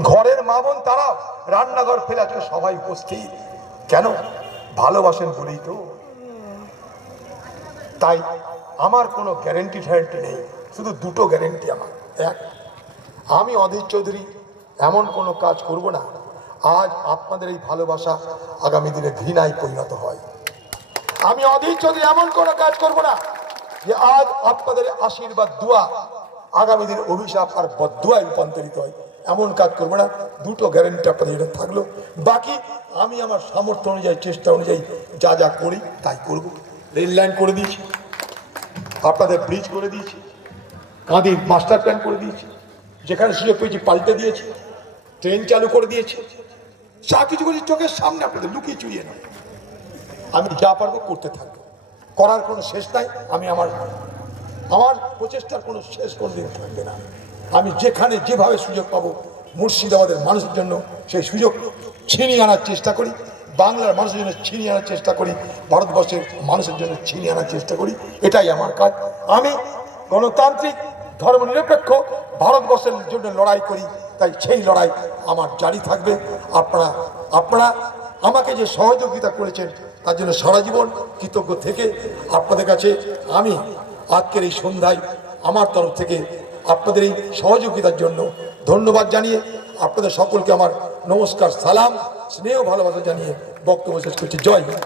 ঘরের মা বোন তারাও রান্নাঘর ফেলে আজকে সবাই উপস্থিত। কেন? ভালোবাসেন বলেই তো। তাই আমার কোনো গ্যারেন্টি ফ্যারেন্টি নেই। শুধু দুটো গ্যারেন্টি আমার। এক, আমি অধীর চৌধুরী, এমন কোনো কাজ করব না। আজ আপনাদের এই ভালোবাসা আগামী দিনে ঘৃণায় পরিণত হয়। আমি অধীর চৌধুরী, এমন কোনো কাজ করব না যে আজ আপনাদের আশীর্বাদ, দোয়া, আগামী দিনে অভিশাপ আর বদুয়ায় রূপান্তরিত হয়। এমন কাজ করব না, দুটো গ্যারেন্টি আপনাদের এটা থাকল। বাকি আমি আমার সামর্থ্য অনুযায়ী, চেষ্টা অনুযায়ী যা যা করি, তাই করব। রেল লাইন করে দিয়েছি, আপনাদের ব্রিজ করে দিয়েছি কাঁদির মাস্টার প্ল্যান করে দিয়েছি, যেখানে সুযোগ পেয়েছি পাল্টে দিয়েছি ট্রেন চালু করে দিয়েছি। যা কিছু করছি চোখের সামনে আপনাদের লুকিয়ে চুরিয়ে নয় আমি যা পারব করতে থাকব। করার কোনো শেষ নাই, আমি আমার আমার প্রচেষ্টার কোনো শেষ কোনো দিন থাকবে না। আমি যেখানে যেভাবে সুযোগ পাবো মুর্শিদাবাদের মানুষের জন্য সেই সুযোগ ছিনিয়ে আনার চেষ্টা করি, বাংলার মানুষের জন্য ছিনিয়ে আনার চেষ্টা করি, ভারতবর্ষের মানুষের জন্য ছিনিয়ে আনার চেষ্টা করি, এটাই আমার কাজ। আমি গণতান্ত্রিক, ধর্মনিরপেক্ষ ভারতবর্ষের জন্য লড়াই করি, তাই সেই লড়াই আমার জারি থাকবে। আপনারা আপনারা আমাকে যে সহযোগিতা করেছেন, তার জন্য সারা জীবন কৃতজ্ঞ থেকে আপনাদের কাছে আমি আজকের এই সন্ধ্যায় আমার তরফ থেকে আপনাদের এই সহযোগিতার জন্য ধন্যবাদ জানিয়ে আপনাদের সকলকে আমার নমস্কার, সালাম, স্নেহ, ভালোবাসা জানিয়ে বক্তব্য শেষ করছি। জয় হিন্দ।